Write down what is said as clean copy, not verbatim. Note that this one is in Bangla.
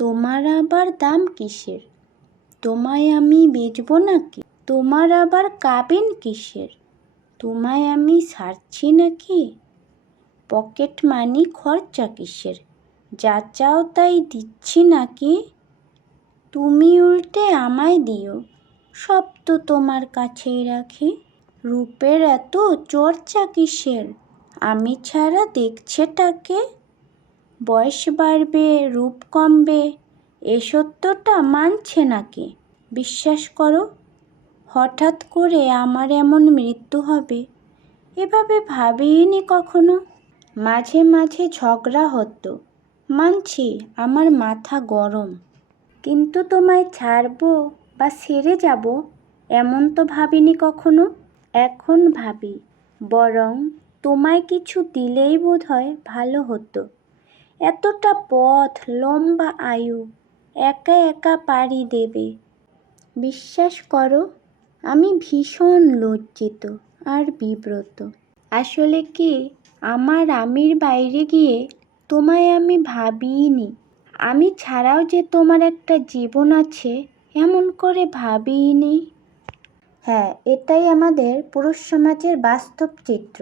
তোমার আবার দাম কিসের? তোমায় আমি বেচবো নাকি? তোমার আবার কাবিন কিসের? তোমায় আমি সারছি নাকি? পকেট মানি খরচা কিসের? যা চাও তাই দিচ্ছি নাকি? তুমি উল্টে আমায় দিও, সব তো তোমার কাছেই রাখি। রূপের এত চর্চা কিসের? আমি ছাড়া দেখছেটা কে? বয়স বাড়বে, রূপ কমবে, এ সত্যটা মানছে নাকি? বিশ্বাস করো, হঠাৎ করে আমার এমন মৃত্যু হবে এভাবে ভাবিনি কখনো। মাঝে মাঝে ঝগড়া হতো, মানছি আমার মাথা গরম, কিন্তু তোমায় ছাড়বো বা সেরে যাব এমন তো ভাবিনি কখনো। এখন ভাবি, বরং তোমায় কিছু দিলেই বোধহয় ভালো হতো। এতটা পথ, লম্বা আয়ু, একা একা পাড়ি দেবে। বিশ্বাস করো, আমি ভীষণ লজ্জিত আর বিব্রত। আসলে কি, আমার আমির বাইরে গিয়ে তোমায় আমি ভাবিনি। আমি ছাড়াও যে তোমার একটা জীবন আছে এমন করে ভাবিনি। হ্যাঁ, এটাই আমাদের পুরুষ সমাজের বাস্তব চিত্র।